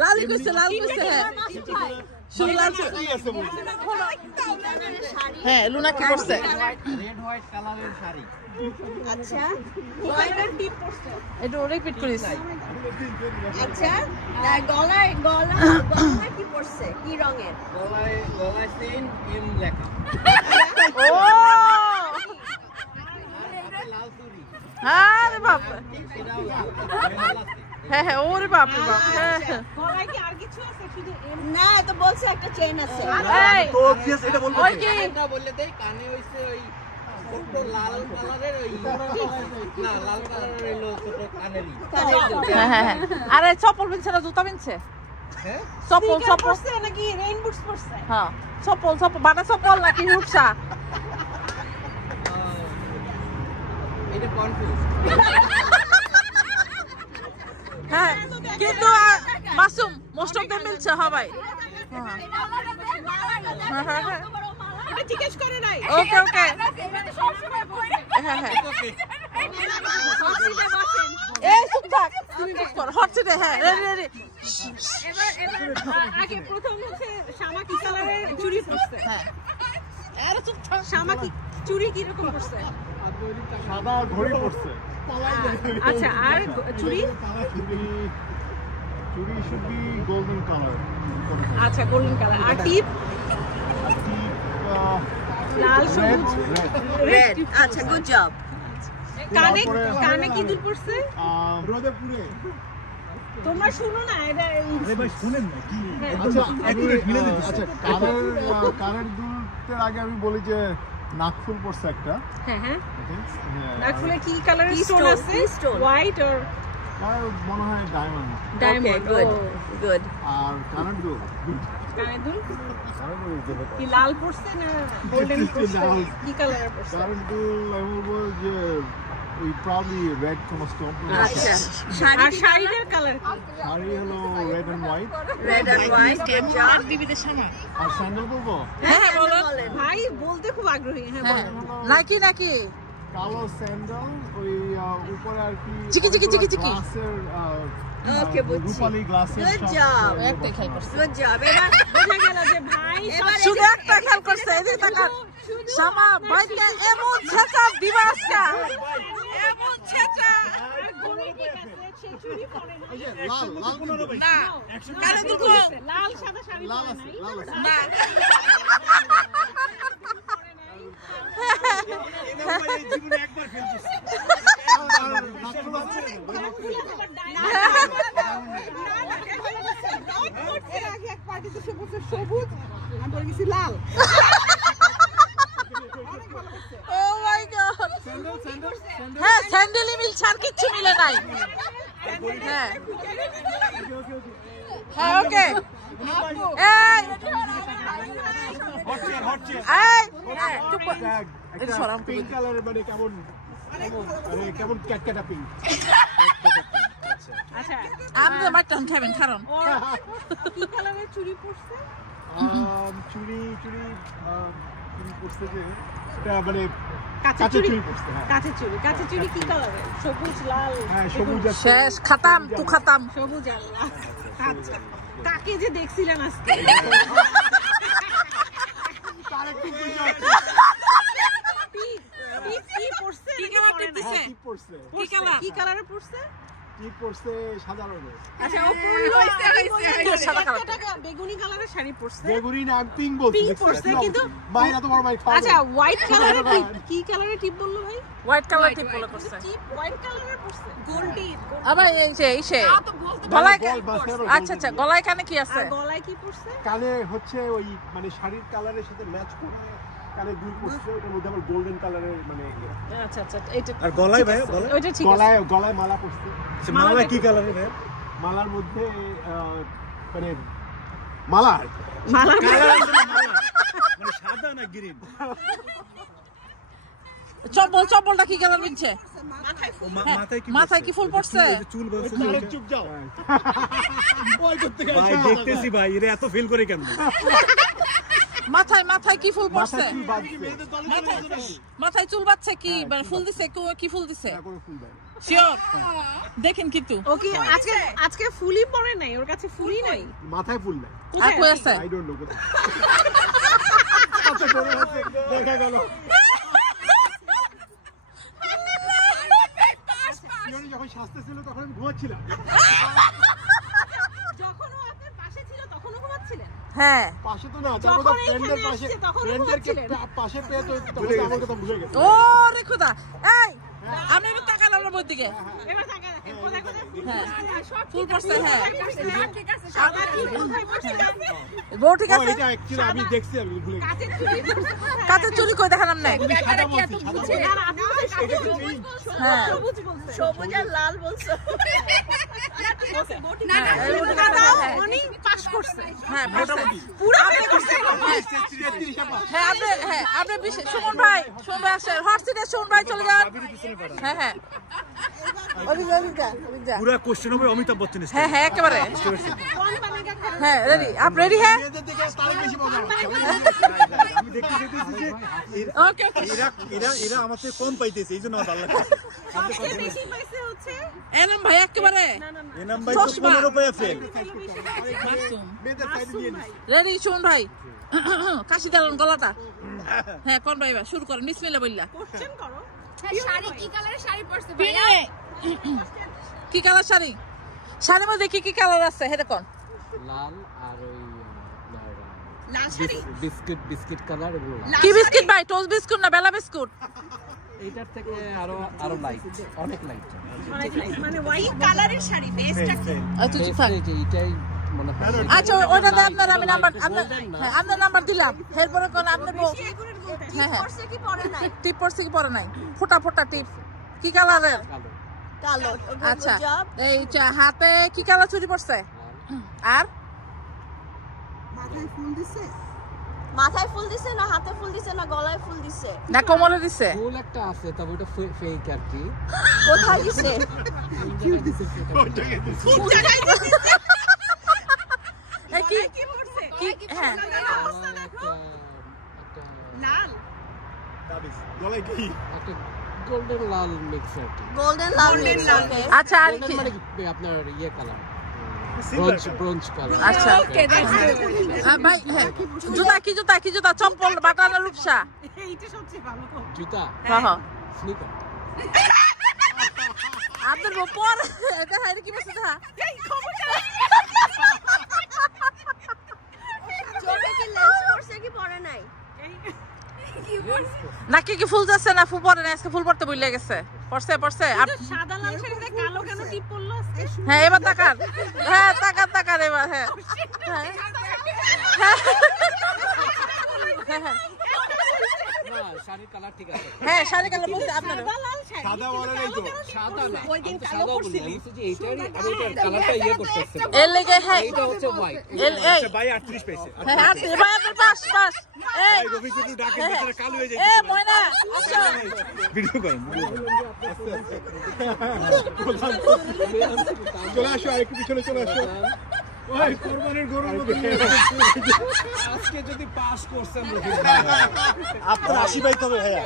লালি কইছে হ্যাঁ শুধু লাল ছিল। হ্যাঁ লুনা কি করছে? রেড হোয়াইট কালারের শাড়ি। আচ্ছা গলার টিপ পড়ছে। এটা রিপিট করিস। আচ্ছা গলায় কি পড়ছে? কি রঙের? গলায় চেইন এম লেখা। ও লাল চুড়ি। আরে বাপ সেটাও লাল। হ্যাঁ ওরে বাপ রে বাপ। হ্যাঁ গলায় কি আর কিছু আছে? শুধু না তো বলছে একটা চেইন আছে। এই তো অবভিয়াস এটা বলবো। ওই কি এটা বললে দেই কানে হইছে ওই ছোট লাল কালারের ওই না লাল কালারের হলো ছোট কানেরই। হ্যাঁ আরে চপ্পল পিনছে না জুতা পিনছে? হ্যাঁ চপ্পল পড়ছে নাকি রেইন বুটস পড়ছে? হ্যাঁ চপ্পল বাটা চপ্পল নাকি হুকসা? এটা কনফিউজ। হ্যাঁ কিন্তু মাসুম মোস্ট অফ দ্যাম মিলছে হ্যাঁ ভাই। এটা জিজ্ঞেস করে নাই। ওকে হ্যাঁ এই চুপ থাক তুমি চুপ কর হট সিটে। হ্যাঁ রে এবার আগে প্রথম হচ্ছে শামা কি কালারের চুড়ি পরছে? হ্যাঁ আরে চুপ থাক। শামা কি চুড়ি কি রকম পরছে? সাদা ঘড়ি পড়ছে। আচ্ছা আর চুড়ি? চুড়ি should be golden color. আচ্ছা গোল্ডেন কালার। আর টিপ? লাল সবুজ রেড। আচ্ছা গুড জব। কানে কি দুল পড়ছে? রোদে পুরে। তোমরা শুনো না এটা। আরে ভাই শুনেন না কি? আচ্ছা আচ্ছা কানের দুলতের আগে আমি বলি যে নাকফুল পড়ছে একটা। হ্যাঁ নাকফুলে কি কালারের স্টোন আছে? হোয়াইট অর আর মনে হয় ডায়মন্ড। গুড। আর কানের দুল কানে দুল কি লাল পড়ছে না গোল্ডেন পড়ছে? কি কালারের পড়ছে? কানের দুল আমি বলবো যে ওই প্রবলি রেড কোনো স্টোন। আচ্ছা আর শাড়ির কালার কি? শাড়ি হলো red and white. Red and white. আর বিবিদের সামা। আর স্যান্ডেল বলবো হ্যাঁ বলো ভাই বলতে খুব আগ্রহী। হ্যাঁ হ্যাঁ নাকি কালো স্যান্ডেল ওই উপরে আর কি চিকি। গ্লাসের ওকে বুঝছি। রূপালি গ্লাসের গুড জব। একটাই খাই করছে। Good job. এবার বোঝা গেল যে ভাই শুধু একটা খেয়াল করছে এদিকে তাকান শামা ভাইকে এমন ছেঁচা দিবা আজকে এমন ছেঁচা সে চুড়ি পরে না। লাল লাল কিন্তু। না কানে দুটো লাল সাদা শাড়ি লাল পরে আছে নাই। লাল আছে। না জীবনে একবার ফেলছিস। আর নাকফুল আছে সবুজ আমি বলে গেছি লাল। ও মাই গড হ্যাঁ স্যান্ডেলই মিলছে আর কিচ্ছু মিলে নাই। হ্যাঁ হ্যাঁ ওকে এই হট চেয়ার। এই চুপ কর। এটা সরাম পিঙ্ক কালারের মানে কেমন ক্যাটক্যাটা পিঙ্ক। আচ্ছা আপনি মাটন খাবেন কারণ কি কালারের চুড়ি পরছে? চুড়ি পড়ছে যে এটা মানে কাঁচের কাঁচের চুড়ি চুড়ি পড়ছে। হ্যাঁ কাঁচের চুড়ি কি কালারের? সবুজ লাল। হ্যাঁ সবুজ আছে। শেষ খতম তু খতম। সবুজ আর লাল। আচ্ছা কাকে যে দেখছিলেন আজকে? কি পরছে? কি কালার টিপ দিছে? টিপ পড়ছে। কি কালার? কি কালারের পরছে? টিপ পড়ছে সাদা রঙের। আচ্ছা ও সাদা কালার। বেগুনি কালারের শাড়ি পরছে। বেগুনি না আমি পিঙ্ক বলছি। পিঙ্ক পরছে কিন্তু বাইরে তো বড় ভাই খাওয়া। আচ্ছা হোয়াইট কালারের টিপ। কি কালারের টিপ বললো ভাই? হোয়াইট কালার টিপ বলে করছে। টিপ হোয়াইট কালারের পরছে। গোল্ডেন। আবার এই সে গলায় আচ্ছা গলায় কানে কি আছে? আর গলায় কি পরছে? কানে হচ্ছে ওই মানে শাড়ির কালারের সাথে ম্যাচ করে কানে দুল পড়ছে। ওটার মধ্যে আবার গোল্ডেন কালারের মানে আচ্ছা এইটা আর গলায় ভাই গলায় ওইটা ঠিক আছে। গলায় মালা পড়ছে। মালা কি কালারের ভাই? মালার মধ্যে মানে মালা মালা মানে সাদা না গ্রিন? চপ্পলটা কি কালার মিলছে? মাথায় কি ফুল পড়ছে? চুল বলছে চুপ যাও। ভাই দেখতেছি ভাই এরা এত ফিল করে কেন? মাথায় কি ফুল পড়ছে? মাথায় চুল বাঁধছে। মাথায় চুল বাঁধছে কি? মানে ফুল দিছে? কি ফুল দিছে? কোনো ফুল দেয় না। শিওর? দেখেন কিন্তু ও কি আজকে ফুলই পরে নাই, ওর কাছে ফুলই নাই। মাথায় ফুল দেয়। আর কই আছে? আই ডোন্ট নো কোথায়। আচ্ছা ধরে আছে, দেখা গেল। যখন শাস্তে ছিল তখন আমি ঘুমাচ্ছিলাম। যখন ও আপনার পাশে ছিল তখনও ঘুমাচ্ছিলেন? হ্যাঁ। পাশে তো না, যখন তারপর এখানে ফ্রেন্ডের পাশে, আসছে তখন ফ্রেন্ডদেরকে ঘুমাচ্ছিলেন? পাশে পেয়ে তো তখন আমার কথা ভুলে গেছে। ও রে খোদা, এই আপনি এবার তাকান আমার বই দিকে। এবার তাকায় দেখেন, কোথায় কোথায় ফুল হ্যাঁ। পড়ছে? সব ফুল পড়ছে, হ্যাঁ। ঠিক আছে, সাদা কি কোথায় পড়ছে? বউ ঠিক ও, আছে? এটা অ্যাকচুয়ালি আমি দেখছি, আমি ভুলে গেছি। কাচের চুড়ি পড়ছে কোথায়? কাতে চুরি করে দেখালাম না। তুমি সাদা বলছি, সাদা বলছি। না, না, আপনি বলছেন কাচের সবুজ বলছো। হ্যাঁ। সবুজ বলছেন। সবুজ আর লাল বলছো। না, হ্যাঁ, এই বউটি না, কাছে, হ্যাঁ। উনি পাস করছে। হ্যাঁ, পারছে। পুরো পাস করছে। হ্যাঁ, আপনি সুমন ভাই আসেন। হট সিটে সুমন ভাই চলে যান। হ্যাঁ। অভিজ্ঞতা। পুরো কোশ্চেন হবে অমিতাভ বচ্চন হ্যাঁ, একেবারে। কোন বানাগা খারাপ? হ্যাঁ, রেডি? Up ready? হ্যাঁ। মেয়েদের দিকে তাহলে বেশি মজা হবে। আমি দেখতে চাইতেছি যে ওকে। এরা আমার থেকে কম পাইতেছে, এই জন্য আমার ভালো লাগছে। সবচেয়ে বেশি পাইছে হচ্ছে এনাম ভাই একেবারে। এ নাম্বার তো 15 রুপিয়া ফেল। মাসুম। মেয়েদের সাইডে দিয়ে দিই। রেডি সুমন ভাই? কাশি দিলেন গলাটা। হ্যাঁ, কোন ভাই এবার শুরু করেন, বিসমিল্লাহ বললা। কোশ্চেন করো। শাড়ি কি কালারের শাড়ি পরছে কি কালার শাড়ি? শাড়ির মধ্যে কি কালার আছে হেটা কোন? লাল আর ওই লাল শাড়ি। বিস্কিট কালার এবং লাল। কি বিস্কিট ভাই? টোস্ট বিস্কুট না বেলা বিস্কুট? এইটার থেকে আরো লাইট, অনেক লাইট। মানে হোয়াইট কালারের শাড়ি বেস্ট একটা। তুই থাক। এইটাই মনে হয়। আচ্ছা, ওটাতে আপনার আমি নাম্বার আপনার নাম্বার দিলাম। এরপরে কোন আপনি হ্যাঁ পরছে কি পরে নাই? টিপ পড়ছে কি পরে নাই? ফোটা টিপ কি কালারের? কালো। আচ্ছা, এইটা হাতে কি কালার চুরি পড়ছে? আর মাথায় ফুল দিছে? মাথায় ফুল দিছে না হাতে ফুল দিছে না গলায় ফুল দিছে? না কোমরে দিছে? ফুল একটা আছে, তবে ওটা ফেক আর কি। কোথায় দিছে? কি পড়ছে? কি হ্যাঁ লাল। গলায় কি? একটা গোল্ডেন লাল মিক্স আর কি। গোল্ডেন লাল মিক্স ওকে। আচ্ছা, আর Golden কি? মানে কি আপনার ইয়ে কালার, ব্রোঞ্জ কালার। আচ্ছা ভাই, হ্যাঁ কি জুতা চপ্পল বাটা না রূপসা? এইটা সবচেয়ে ভালো। জুতা, হ্যাঁ স্নিকার। আপনার পর এটা হাইরে কি বলছে? এই খবরটা চোখে কি লেন্স পরছে কি পরে নাই? কি পরছে? নাকি কি ফুল যাচ্ছে না? ফুল পরে না, আজকে ফুল পড়তে ভুলে গেছে। পড়ছে সাদা লাল শাড়িতে কালো কেন টিপ পরলো আজকে? হ্যাঁ, এবার তাকান। হ্যাঁ, তাকান এবার। হ্যাঁ না, শাড়ির কালার ঠিক আছে। হ্যাঁ, শাড়ি কালার বলতে আপনার সাদা লাল শাড়ি। সাদা বলে নাই তো। সাদা না, ওই দিন আমি তো কালো সাদাও বলি, আমি বলছি যে এইটারই আমি এটার কালারটা ইয়ে করতেছি। এর লেগে হ্যাঁ এইটা হচ্ছে হোয়াইট। এই ভাই 38 পাইছে। হ্যাঁ আপনি ভাই আপনার পাস এই রবি কিন্তু ডাকে ভিতরে কালো হয়ে যায়। এ ময়না আসো। ভিডিও করেন। চলে আসো, আরেকটু পিছনে চলে আসো। ওই কোরবানির গরুর মতো আজকে যদি পাস করছেন আপনার 80 পাইতে হবে ভাইয়া।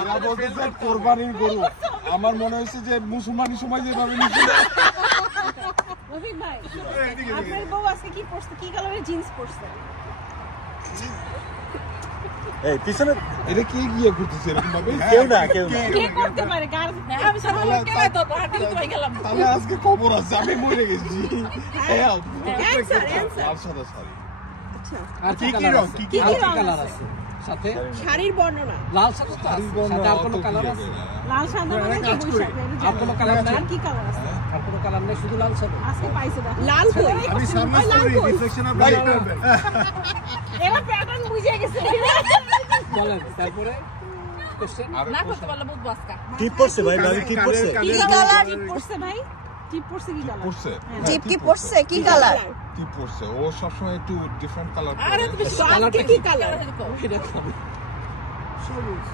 এরা বলতেছে কোরবানির গরু। আমার মনে হয়েছে যে মুসলমানি সময় যেভাবে রফিক ভাই, আপনার বউ আজকে কি পরছে? কি কালারের জিন্স পরছে? এই পিছনে এটা কি গিয়ে ঘুরতেছে এরকম ভাবে? কেউ না। কে করতে পারে? গার আমি সব কেন তো হাঁটি তো গেলাম। তাহলে আজকে খবর আছে, আমি মরে গেছি। Answer. লাল সাদা শাড়ি। আচ্ছা, আর কি কালার রং? আছে? কি আর রং কালার আছে? আছে সাথে? শাড়ির বর্ণনা। লাল সাদা তো আছে। সাথে আর কোনো কালার আছে? লাল সাদা মানে কি বৈশাখ? আর কোনো কালার নাই? আর কি কালার আছে? আর কোনো কালার নেই, শুধু লাল সাদা। আজকে পাইছে দেখো। লাল কই? আমি সামনে ওই লাল স্টোরি কই? Reflection of light. এরা প্যাটার্ন বুঝে গেছে। বলেন তারপরে কোশ্চেন। না করতে পারলে বহুত বাসকা। টিপ পড়ছে ভাই, ভাবি টিপ পড়ছে। কি কালার টিপ পরছে ভাই? টিপ পরছে কি কালার? পড়ছে টিপ কি পরছে কি কালার? টিপ পড়ছে। ও সবসময় একটু ডিফারেন্ট কালার আরে পরে। তুমি আজকে কি কালার? এরকম সবুজ।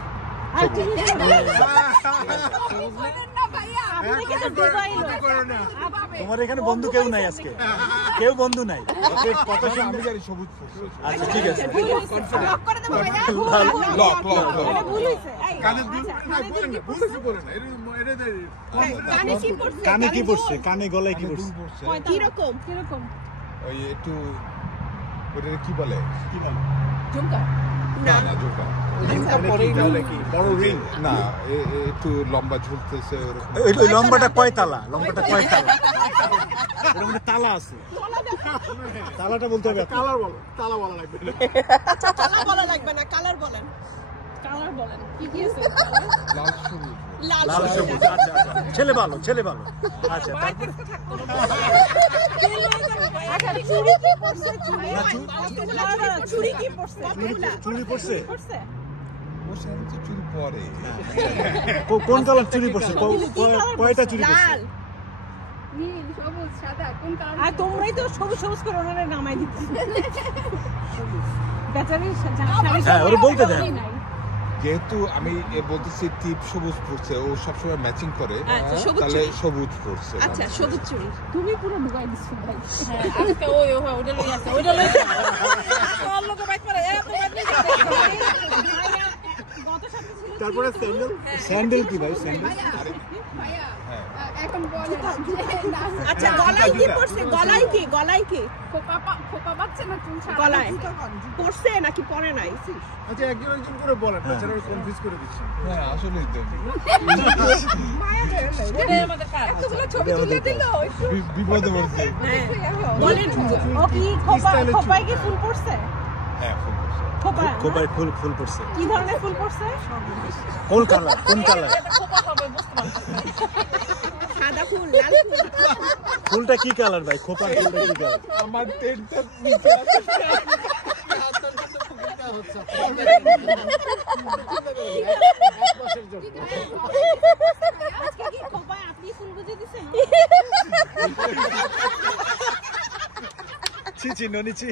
তোমার এখানে বন্ধু কেউ নাই আজকে, কেউ বন্ধু নাই। কত আমি জানি সবুজ। আচ্ছা ঠিক আছে, কানে কি পড়ছে, কানে গলায় কি পড়ছে, কিরকম কিরকম ওই একটু ওটা কি বলে, ঝুমকা না না ঝুমকা বড় রিং না, একটু লম্বা ঝুলতেছে ওরকম। ওই লম্বাটা কয় তালা, লম্বাটা কয় তালা, ওর মধ্যে তালা আছে, তালাটা বলতে হবে। কালার বলো, তালা বলা লাগবে না। আচ্ছা তালা বলা লাগবে না, কালার বলেন, কালার বলেন কি কি আছে? লাল সবুজ, লাল লাল সবুজ। আচ্ছা আচ্ছা, ছেলে ভালো, ছেলে ভালো। আচ্ছা তারপর আচ্ছা চুড়ি কি পড়ছে? চুড়ি চুড়ি কি পড়ছে? চুড়ি পড়ছে, ওর সাথে তো চুল পরে। কোন কালার চুড়ি পড়ছে, কয়টা চুড়ি পড়ছে? লাল নীল সবুজ সাদা কোন কালার? আর তোমরাই তো সবুজ সবুজ করে ওনারে নামাই দিচ্ছি। বেচারি হ্যাঁ ওরে বলতে দেন। যেহেতু আমি বলতেছি টিপ সবুজ পড়ছে, ও সবসময় ম্যাচিং করে, আচ্ছা, সবুজ তাহলে চুড়ি। সবুজ পড়ছে। আচ্ছা সবুজ চুড়ি তুমি পুরো ঢুকাই দিচ্ছ ভাই। আজকে ওই ওটা লই আছে, ওটা লই সব লোক বাইক করে এত তারপরে স্যান্ডেল, স্যান্ডেল কি ভাই, স্যান্ডেল ভাইয়া এখন বল আচ্ছা গলায় কি পড়ছে? গলায় কি, গলায় কি খোপা বাচ্চা না চুল ছাড়া? গলায় পড়ছে নাকি পরে নাই? আচ্ছা একজন একজন করে বলেন, বেচারা কনফিউজ করে দিচ্ছে। হ্যাঁ আসলে এটাই আমাদের কাজ। এতগুলো ছবি তুলে দিল বিপদে পড়ছে। বলেন ও কি খোপায় কি ফুল পড়ছে? হ্যাঁ ফুল পড়ছে। খোপা খোপায় ফুল, ফুল পড়ছে। কি ধরনের ফুল পড়ছে? কোন কালার, কোন কালার? খোপা হবে বুঝতে পারছেন? সাদা ফুল, লাল ফুল? ফুলটা কি কালার ভাই, খোপার ফুলটা কি কালার? আমার টেনটা নিচে আছে। আজকে কি খোপায় আপনি ফুল বুঝে দিছেন? ছি ছি ননিছি।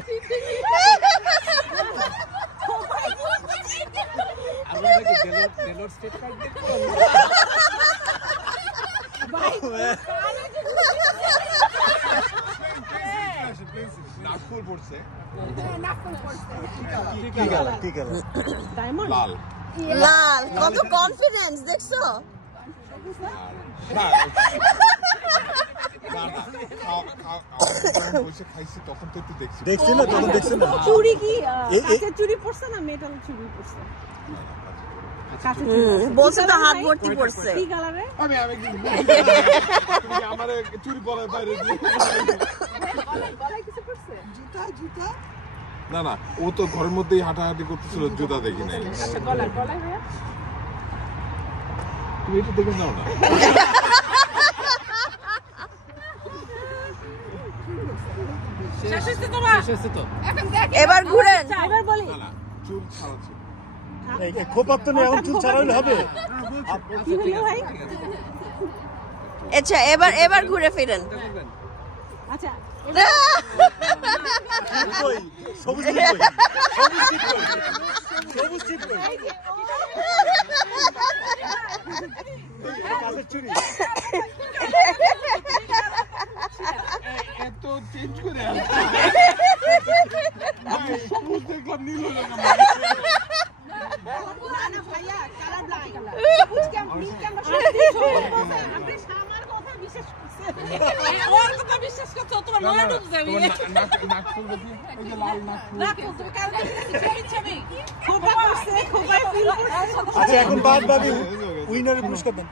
নাগপুর পড়ছে। নাকফুল পড়ছে কি কালার, কি কালার? ডায়মন্ড লাল। লাল, কত কনফিডেন্স দেখছো? না বসে খাইছি তখন তো একটু দেখছি। দেখছি না, তখন দেখছি না। চুড়ি কি এই- কাঁচের চুড়ি পড়ছে না মেটাল চুড়ি পড়ছে? বলছে তো হাত ভর্তি পড়ছে। কি কালারে? আমি আমার চুরি পরার বাইরে গলায় কিছু পড়ছে? না না, ও তো ঘরের মধ্যেই হাঁটাহাঁটি করতেছিল, জুতা দেখি নাই। আচ্ছা গলায় ভাইয়া তুমি এটা দেখে নাও না। শেষ হইছে তোমার? এখন দেখ এবার ঘুরেন, এবার বলি না, চুল ছাড়া ছিল। এই খোপার তো নেই, এখন চুল ছাড়া হলে হবে? কি হলো ভাই? আচ্ছা এবার ঘুরে ফিরেন। আচ্ছা কই সবুজ টিপ কই, সবুজ টিপ কই, সবুজ টিপ কই? কাঁচের চুড়ি। এত চেঞ্জ করে আমি সবুজ দেখলাম, নীল হলো না। না ভাইয়া কালার ব্লাইন্ড বুঝ কেমন নীল কেমন আপনি আমার কথা বিশ্বাস করছেন? ওর কথা বিশ্বাস করছো? তোমার নয় ডুব যাবে। নাগপুর দেখি, এই যে লাল নাগপুর। না তুমি কালকে ছবি খোপা পড়ছে, খোপায় ফুল পড়ছে। আচ্ছা এখন বাদ বাকি উইনারের পুরস্কার দেন।